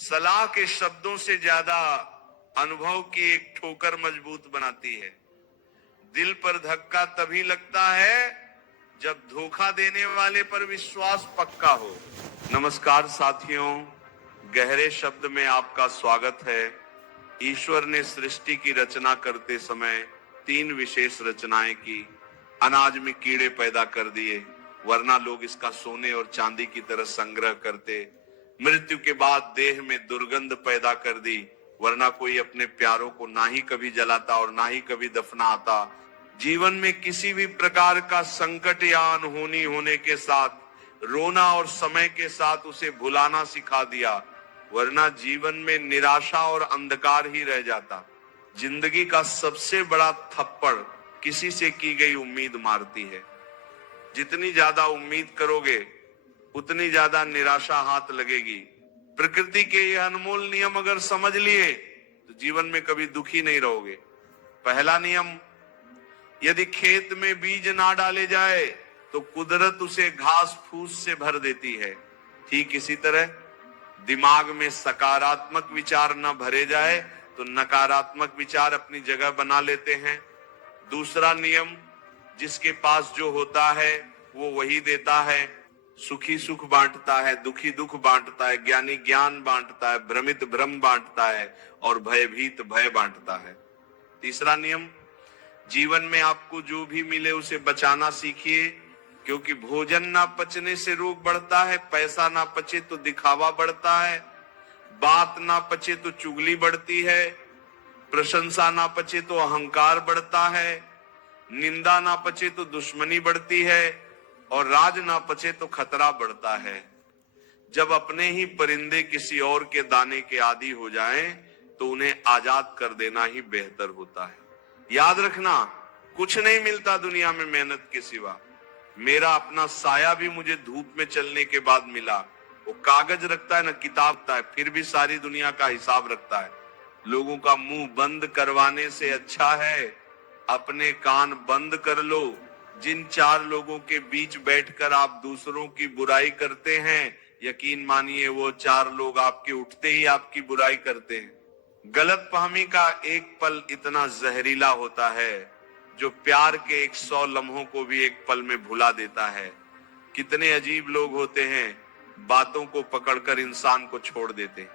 सलाह के शब्दों से ज्यादा अनुभव की एक ठोकर मजबूत बनाती है। दिल पर धक्का तभी लगता है जब धोखा देने वाले पर विश्वास पक्का हो। नमस्कार साथियों, गहरे शब्द में आपका स्वागत है। ईश्वर ने सृष्टि की रचना करते समय 3 विशेष रचनाएं की। अनाज में कीड़े पैदा कर दिए, वरना लोग इसका सोने और चांदी की तरह संग्रह करते। मृत्यु के बाद देह में दुर्गंध पैदा कर दी, वरना कोई अपने प्यारों को ना ही कभी जलाता और ना ही कभी दफनाता। जीवन में किसी भी प्रकार का संकट या अनहोनी होने के साथ रोना और समय के साथ उसे भुलाना सिखा दिया, वरना जीवन में निराशा और अंधकार ही रह जाता। जिंदगी का सबसे बड़ा थप्पड़ किसी से की गई उम्मीद मारती है। जितनी ज्यादा उम्मीद करोगे उतनी ज्यादा निराशा हाथ लगेगी। प्रकृति के ये अनमोल नियम अगर समझ लिए तो जीवन में कभी दुखी नहीं रहोगे। पहला नियम, यदि खेत में बीज ना डाले जाए तो कुदरत उसे घास फूस से भर देती है। ठीक इसी तरह दिमाग में सकारात्मक विचार न भरे जाए तो नकारात्मक विचार अपनी जगह बना लेते हैं। दूसरा नियम, जिसके पास जो होता है वो वही देता है। सुखी सुख बांटता है, दुखी दुख बांटता है, ज्ञानी ज्ञान बांटता है, भ्रमित भ्रम बांटता है और भयभीत भय बांटता है। तीसरा नियम, जीवन में आपको जो भी मिले उसे बचाना सीखिए, क्योंकि भोजन ना पचने से रोग बढ़ता है, पैसा ना पचे तो दिखावा बढ़ता है, बात ना पचे तो चुगली बढ़ती है, प्रशंसा ना पचे तो अहंकार बढ़ता है, निंदा ना पचे तो दुश्मनी बढ़ती है और राज ना पचे तो खतरा बढ़ता है। जब अपने ही परिंदे किसी और के दाने के आदी हो जाएं, तो उन्हें आजाद कर देना ही बेहतर होता है। याद रखना, कुछ नहीं मिलता दुनिया में मेहनत के सिवा। मेरा अपना साया भी मुझे धूप में चलने के बाद मिला। वो कागज रखता है ना किताब रखता है, फिर भी सारी दुनिया का हिसाब रखता है। लोगों का मुंह बंद करवाने से अच्छा है अपने कान बंद कर लो। जिन 4 लोगों के बीच बैठकर आप दूसरों की बुराई करते हैं, यकीन मानिए वो 4 लोग आपके उठते ही आपकी बुराई करते हैं। गलतफहमी का एक पल इतना जहरीला होता है जो प्यार के 100 लम्हों को भी एक पल में भुला देता है। कितने अजीब लोग होते हैं, बातों को पकड़कर इंसान को छोड़ देते।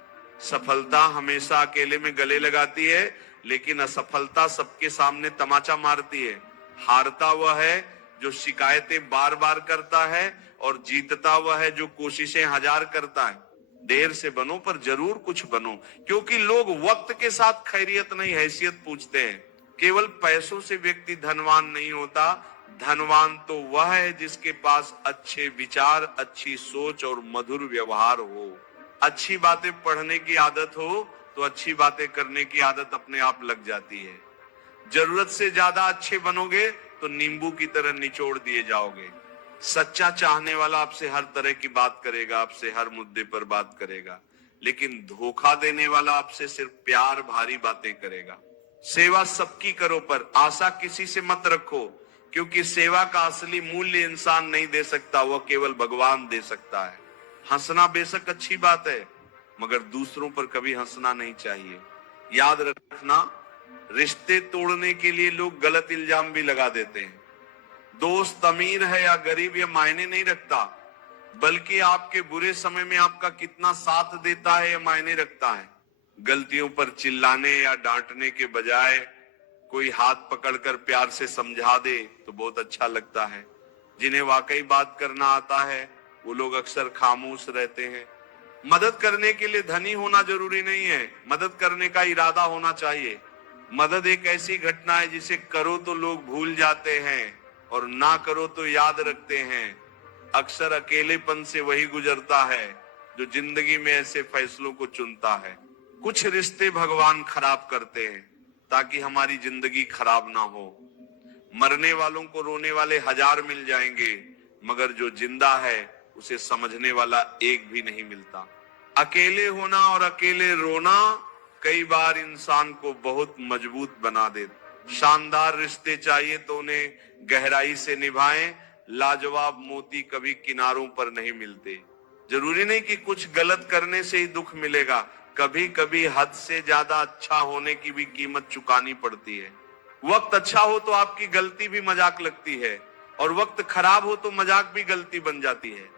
सफलता हमेशा अकेले में गले लगाती है, लेकिन असफलता सबके सामने तमाचा मारती है। हारता वह है जो शिकायतें बार बार करता है और जीतता वह है जो कोशिशें 1000 करता है। देर से बनो पर जरूर कुछ बनो, क्योंकि लोग वक्त के साथ खैरियत नहीं हैसियत पूछते हैं। केवल पैसों से व्यक्ति धनवान नहीं होता, धनवान तो वह है जिसके पास अच्छे विचार, अच्छी सोच और मधुर व्यवहार हो। अच्छी बातें पढ़ने की आदत हो तो अच्छी बातें करने की आदत अपने आप लग जाती है। जरूरत से ज्यादा अच्छे बनोगे तो नींबू की तरह निचोड़ दिए जाओगे। सच्चा चाहने वाला आपसे हर तरह की बात करेगा, आपसे हर मुद्दे पर बात करेगा, लेकिन धोखा देने वाला आपसे सिर्फ प्यार भारी बातें करेगा। सेवा सबकी करो पर आशा किसी से मत रखो, क्योंकि सेवा का असली मूल्य इंसान नहीं दे सकता, वह केवल भगवान दे सकता है। हंसना बेशक अच्छी बात है, मगर दूसरों पर कभी हंसना नहीं चाहिए। याद रखना, रिश्ते तोड़ने के लिए लोग गलत इल्जाम भी लगा देते हैं। दोस्त अमीर है या गरीब ये मायने नहीं रखता, बल्कि आपके बुरे समय में आपका कितना साथ देता है ये मायने रखता है। गलतियों पर चिल्लाने या डांटने के बजाय कोई हाथ पकड़कर प्यार से समझा दे तो बहुत अच्छा लगता है। जिन्हें वाकई बात करना आता है वो लोग अक्सर खामोश रहते हैं। मदद करने के लिए धनी होना जरूरी नहीं है, मदद करने का इरादा होना चाहिए। मदद एक ऐसी घटना है जिसे करो तो लोग भूल जाते हैं और ना करो तो याद रखते हैं। अक्सर अकेलेपन से वही गुजरता है जो जिंदगी में ऐसे फैसलों को चुनता है। कुछ रिश्ते भगवान खराब करते हैं ताकि हमारी जिंदगी खराब ना हो। मरने वालों को रोने वाले 1000 मिल जाएंगे, मगर जो जिंदा है उसे समझने वाला एक भी नहीं मिलता। अकेले होना और अकेले रोना कई बार इंसान को बहुत मजबूत बना देता। शानदार रिश्ते चाहिए तो उन्हें गहराई से निभाएं। लाजवाब मोती कभी किनारों पर नहीं मिलते। जरूरी नहीं कि कुछ गलत करने से ही दुख मिलेगा, कभी कभी हद से ज्यादा अच्छा होने की भी कीमत चुकानी पड़ती है। वक्त अच्छा हो तो आपकी गलती भी मजाक लगती है, और वक्त खराब हो तो मजाक भी गलती बन जाती है।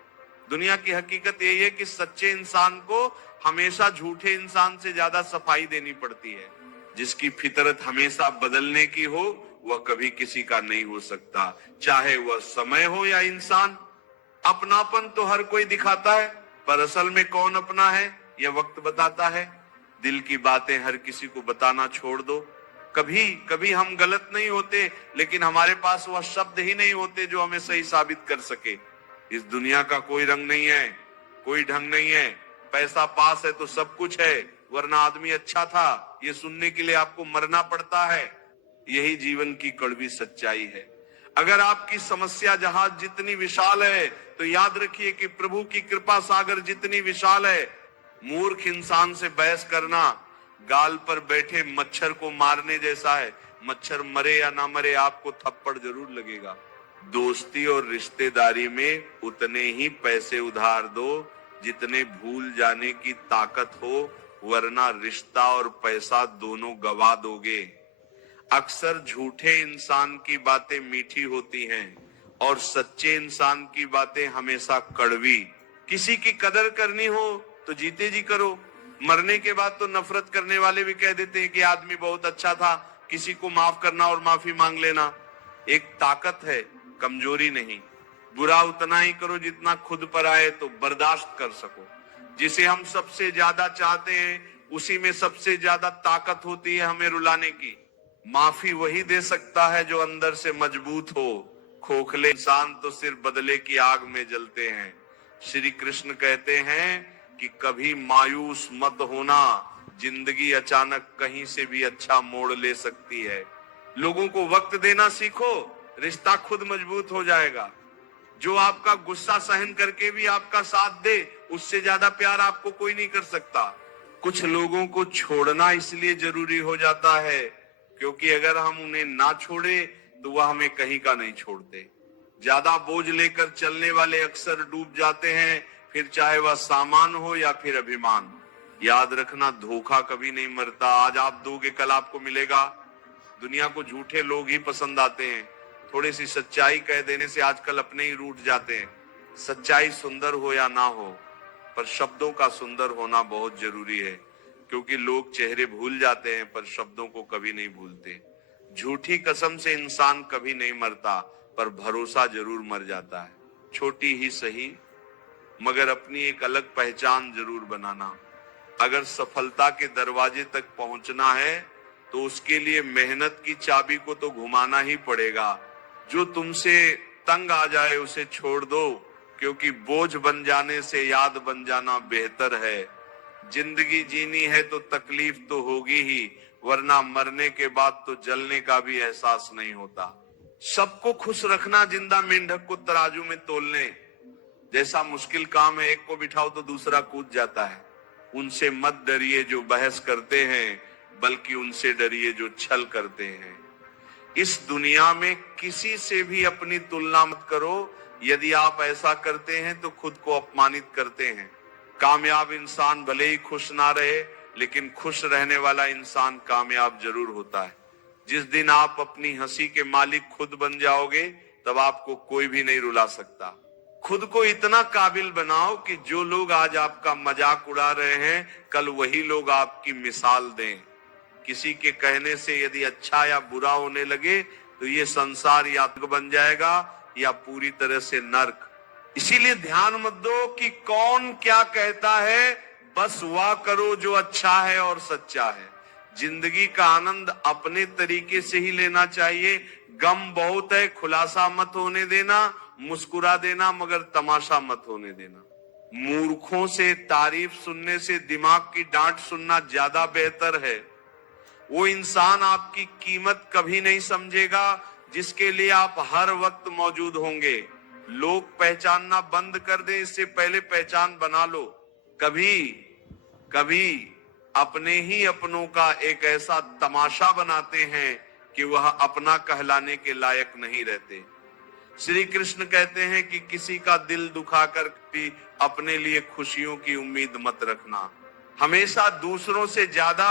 दुनिया की हकीकत यही है कि सच्चे इंसान को हमेशा झूठे इंसान से ज्यादा सफाई देनी पड़ती है। जिसकी फितरत हमेशा बदलने की हो वह कभी किसी का नहीं हो सकता, चाहे वह समय हो या इंसान। अपनापन तो हर कोई दिखाता है, पर असल में कौन अपना है यह वक्त बताता है। दिल की बातें हर किसी को बताना छोड़ दो। कभी कभी हम गलत नहीं होते, लेकिन हमारे पास वह शब्द ही नहीं होते जो हमें सही साबित कर सके। इस दुनिया का कोई रंग नहीं है, कोई ढंग नहीं है। पैसा पास है तो सब कुछ है, वरना आदमी अच्छा था ये सुनने के लिए आपको मरना पड़ता है। यही जीवन की कड़वी सच्चाई है। अगर आपकी समस्या जहाज जितनी विशाल है, तो याद रखिए कि प्रभु की कृपा सागर जितनी विशाल है। मूर्ख इंसान से बहस करना गाल पर बैठे मच्छर को मारने जैसा है। मच्छर मरे या ना मरे, आपको थप्पड़ जरूर लगेगा। दोस्ती और रिश्तेदारी में उतने ही पैसे उधार दो जितने भूल जाने की ताकत हो, वरना रिश्ता और पैसा दोनों गवा दोगे। अक्सर झूठे इंसान की बातें मीठी होती हैं और सच्चे इंसान की बातें हमेशा कड़वी। किसी की कदर करनी हो तो जीते जी करो। मरने के बाद तो नफरत करने वाले भी कह देते हैं कि आदमी बहुत अच्छा था। किसी को माफ करना और माफी मांग लेना एक ताकत है, कमजोरी नहीं। बुरा उतना ही करो जितना खुद पर आए तो बर्दाश्त कर सको। जिसे हम सबसे ज्यादा चाहते हैं उसी में सबसे ज्यादा ताकत होती है हमें रुलाने की। माफी वही दे सकता है जो अंदर से मजबूत हो। खोखले इंसान तो सिर्फ बदले की आग में जलते हैं। श्री कृष्ण कहते हैं कि कभी मायूस मत होना, जिंदगी अचानक कहीं से भी अच्छा मोड़ ले सकती है। लोगों को वक्त देना सीखो, रिश्ता खुद मजबूत हो जाएगा। जो आपका गुस्सा सहन करके भी आपका साथ दे, उससे ज्यादा प्यार आपको कोई नहीं कर सकता। कुछ लोगों को छोड़ना इसलिए जरूरी हो जाता है क्योंकि अगर हम उन्हें ना छोड़े तो वह हमें कहीं का नहीं छोड़ते। ज्यादा बोझ लेकर चलने वाले अक्सर डूब जाते हैं, फिर चाहे वह सामान हो या फिर अभिमान। याद रखना, धोखा कभी नहीं मरता। आज आप दोगे कल आपको मिलेगा। दुनिया को झूठे लोग ही पसंद आते हैं। थोड़ी सी सच्चाई कह देने से आजकल अपने ही रूठ जाते हैं। सच्चाई सुंदर हो या ना हो, पर शब्दों का सुंदर होना बहुत जरूरी है, क्योंकि लोग चेहरे भूल जाते हैं पर शब्दों को कभी नहीं भूलते। झूठी कसम से इंसान कभी नहीं मरता, पर भरोसा जरूर मर जाता है। छोटी ही सही मगर अपनी एक अलग पहचान जरूर बनाना। अगर सफलता के दरवाजे तक पहुंचना है तो उसके लिए मेहनत की चाबी को तो घुमाना ही पड़ेगा। जो तुमसे तंग आ जाए उसे छोड़ दो, क्योंकि बोझ बन जाने से याद बन जाना बेहतर है। जिंदगी जीनी है तो तकलीफ तो होगी ही, वरना मरने के बाद तो जलने का भी एहसास नहीं होता। सबको खुश रखना जिंदा मेंढक को तराजू में तोलने जैसा मुश्किल काम है। एक को बिठाओ तो दूसरा कूद जाता है। उनसे मत डरिए जो बहस करते हैं, बल्कि उनसे डरिए जो छल करते हैं। इस दुनिया में किसी से भी अपनी तुलना मत करो। यदि आप ऐसा करते हैं तो खुद को अपमानित करते हैं। कामयाब इंसान भले ही खुश ना रहे, लेकिन खुश रहने वाला इंसान कामयाब जरूर होता है। जिस दिन आप अपनी हंसी के मालिक खुद बन जाओगे, तब आपको कोई भी नहीं रुला सकता। खुद को इतना काबिल बनाओ कि जो लोग आज आपका मजाक उड़ा रहे हैं, कल वही लोग आपकी मिसाल दें। किसी के कहने से यदि अच्छा या बुरा होने लगे तो ये संसार या तो बन जाएगा या पूरी तरह से नर्क। इसीलिए ध्यान मत दो कि कौन क्या कहता है, बस वह करो जो अच्छा है और सच्चा है। जिंदगी का आनंद अपने तरीके से ही लेना चाहिए। गम बहुत है, खुलासा मत होने देना। मुस्कुरा देना मगर तमाशा मत होने देना। मूर्खों से तारीफ सुनने से दिमाग की डांट सुनना ज्यादा बेहतर है। वो इंसान आपकी कीमत कभी नहीं समझेगा जिसके लिए आप हर वक्त मौजूद होंगे। लोग पहचानना बंद कर दें, इससे पहले पहचान बना लो। कभी कभी अपने ही अपनों का एक ऐसा तमाशा बनाते हैं कि वह अपना कहलाने के लायक नहीं रहते। श्री कृष्ण कहते हैं कि किसी का दिल दुखाकर भी अपने लिए खुशियों की उम्मीद मत रखना। हमेशा दूसरों से ज्यादा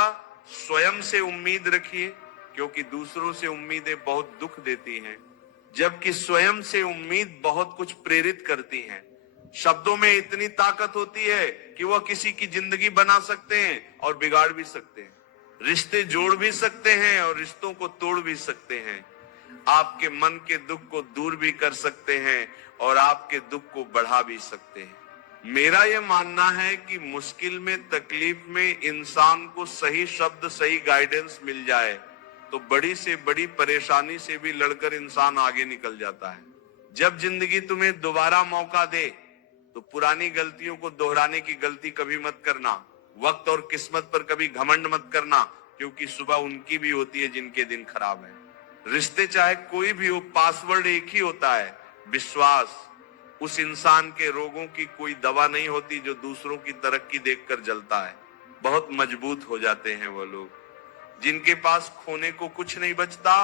स्वयं से उम्मीद रखिए, क्योंकि दूसरों से उम्मीदें बहुत दुख देती हैं, जबकि स्वयं से उम्मीद बहुत कुछ प्रेरित करती हैं। शब्दों में इतनी ताकत होती है कि वह किसी की जिंदगी बना सकते हैं और बिगाड़ भी सकते हैं, रिश्ते जोड़ भी सकते हैं और रिश्तों को तोड़ भी सकते हैं, आपके मन के दुख को दूर भी कर सकते हैं और आपके दुख को बढ़ा भी सकते हैं। मेरा यह मानना है कि मुश्किल में, तकलीफ में इंसान को सही शब्द, सही गाइडेंस मिल जाए तो बड़ी से बड़ी परेशानी से भी लड़कर इंसान आगे निकल जाता है। जब जिंदगी तुम्हें दोबारा मौका दे तो पुरानी गलतियों को दोहराने की गलती कभी मत करना। वक्त और किस्मत पर कभी घमंड मत करना, क्योंकि सुबह उनकी भी होती है जिनके दिन खराब है। रिश्ते चाहे कोई भी हो, पासवर्ड एक ही होता है, विश्वास। उस इंसान के रोगों की कोई दवा नहीं होती जो दूसरों की तरक्की देखकर जलता है। बहुत मजबूत हो जाते हैं वो लोग जिनके पास खोने को कुछ नहीं बचता।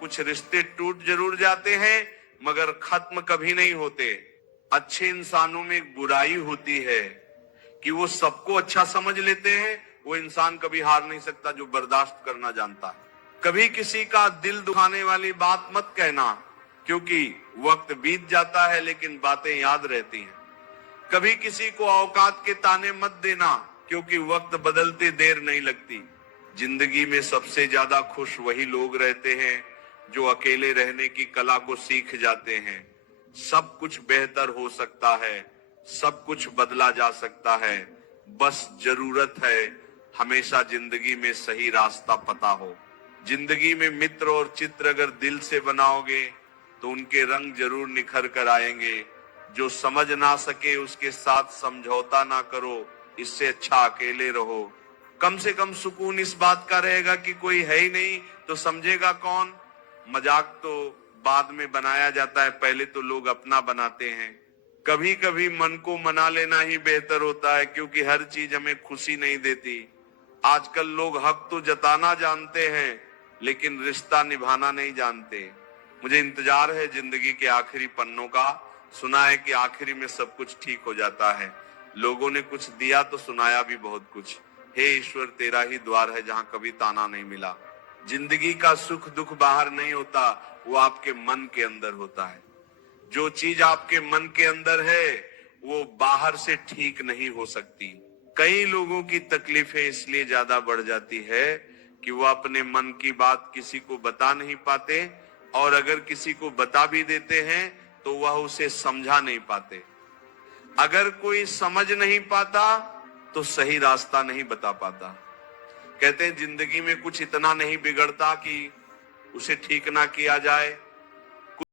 कुछ रिश्ते टूट जरूर जाते हैं मगर खत्म कभी नहीं होते। अच्छे इंसानों में एक बुराई होती है कि वो सबको अच्छा समझ लेते हैं। वो इंसान कभी हार नहीं सकता जो बर्दाश्त करना जानता है। कभी किसी का दिल दुखाने वाली बात मत कहना, क्योंकि वक्त बीत जाता है लेकिन बातें याद रहती हैं। कभी किसी को औकात के ताने मत देना, क्योंकि वक्त बदलते देर नहीं लगती। जिंदगी में सबसे ज्यादा खुश वही लोग रहते हैं जो अकेले रहने की कला को सीख जाते हैं। सब कुछ बेहतर हो सकता है, सब कुछ बदला जा सकता है, बस जरूरत है हमेशा जिंदगी में सही रास्ता पता हो। जिंदगी में मित्र और चित्र अगर दिल से बनाओगे तो उनके रंग जरूर निखर कर आएंगे। जो समझ ना सके उसके साथ समझौता ना करो, इससे अच्छा अकेले रहो। कम से कम सुकून इस बात का रहेगा कि कोई है ही नहीं तो समझेगा कौन। मजाक तो बाद में बनाया जाता है, पहले तो लोग अपना बनाते हैं। कभी कभी मन को मना लेना ही बेहतर होता है, क्योंकि हर चीज हमें खुशी नहीं देती। आजकल लोग हक तो जताना जानते हैं लेकिन रिश्ता निभाना नहीं जानते। मुझे इंतजार है जिंदगी के आखिरी पन्नों का। सुना है कि आखिरी में सब कुछ ठीक हो जाता है। लोगों ने कुछ दिया तो सुनाया भी बहुत कुछ। हे ईश्वर, तेरा ही द्वार है जहां कभी ताना नहीं मिला। जिंदगी का सुख दुख बाहर नहीं होता, वो आपके मन के अंदर होता है। जो चीज आपके मन के अंदर है वो बाहर से ठीक नहीं हो सकती। कई लोगों की तकलीफें इसलिए ज्यादा बढ़ जाती है कि वो अपने मन की बात किसी को बता नहीं पाते, और अगर किसी को बता भी देते हैं तो वह उसे समझा नहीं पाते। अगर कोई समझ नहीं पाता तो सही रास्ता नहीं बता पाता। कहते हैं जिंदगी में कुछ इतना नहीं बिगड़ता कि उसे ठीक ना किया जाए।